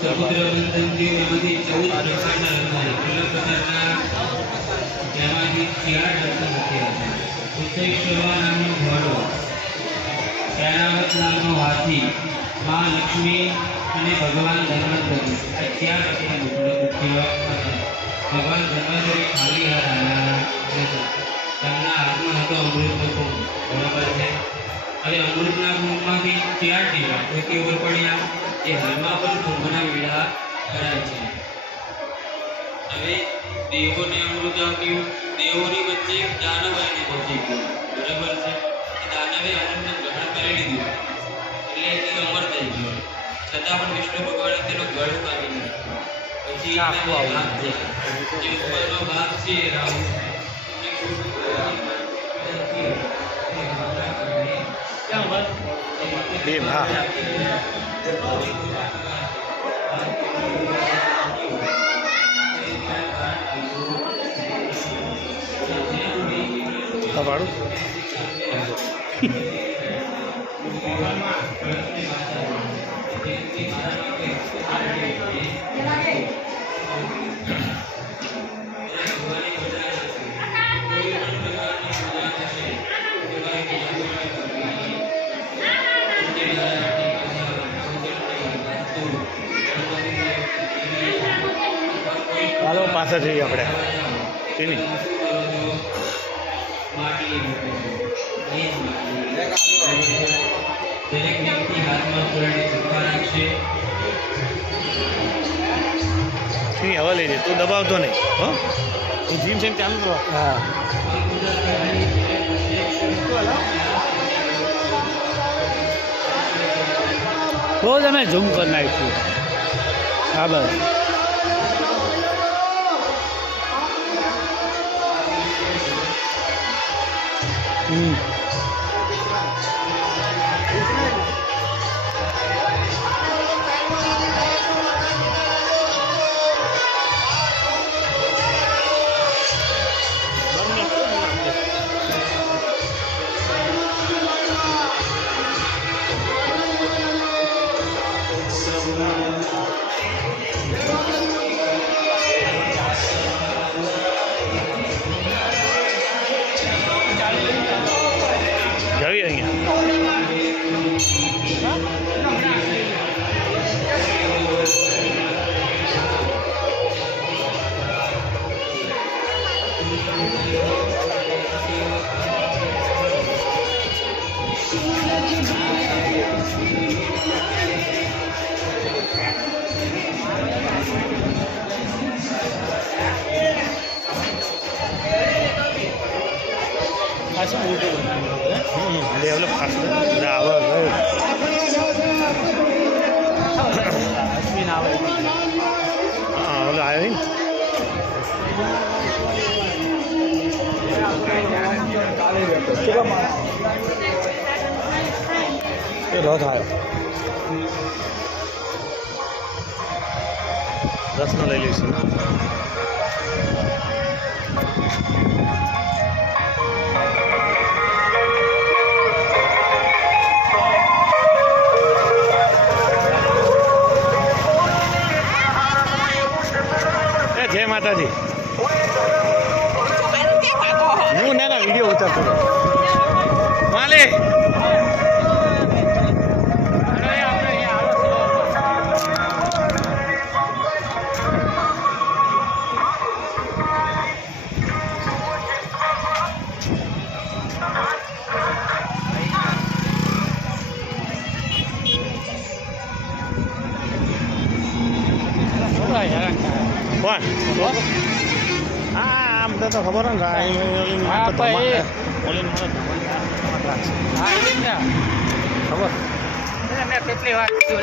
સમુદ્ર મંથનથી એમાંથી 14 પ્રકારના જેમાંથી 4 દર્શન થયા છે. ઉત્તેશ્વર નામનો ઘોડો, ઐરાવત નામનો હાથી, માં લક્ષ્મી અને ભગવાન ધન્વંતરી આ 4 મુખ્ય ભગવાન ધન્વંતરી ખાલી હાથ આવ્યા હતા. તેમના હાથમાં હતો અમૃતનો કુંભ. બરાબર છે. હવે અમૃતના કુંભમાંથી 4 ટીપા પૃથ્વી ઉપર પડ્યા. એ હાલમાં પણ કુંભના વેળા કરાય છે. હવે દેવોને અમૃત આપ્યું. દેવોની વચ્ચે દાનવ આવીને પહોંચી ગયો. બરાબર છે. એ દાનવે અમૃતનું ગ્રહણ કરી લીધું એટલે તે અમર થઈ ગયો. છતાં પણ વિષ્ણુ ભગવાને તેનો ગળ કાપી નાખ્યો. પછી જે ઉપરનો ભાગ છે રાહુ હાલો પાછા જઈએ આપણે તેની દરેક વ્યક્તિ હાથમાં ફૂલની સુખા રાખશે. હવે લઈ તું દબાવતો નહીં હો. તું જીમ છે ચાલુ કરો. હા બહુ તમે ઝૂમ કરી નાખ્યું. હા બસ જાવી અહીંયા ડેવલપ ખાસ આવે અશ્વિન આવે હા ઓલો આવ્યો ને રથ આવ્યો. રસનો લઈ લઈશું. જય માતાજી. હું નાના વિડીયો ઉતારતો માલે કોણ હા આમ તો ખબર ને ખબર કેટલી વાત સમજો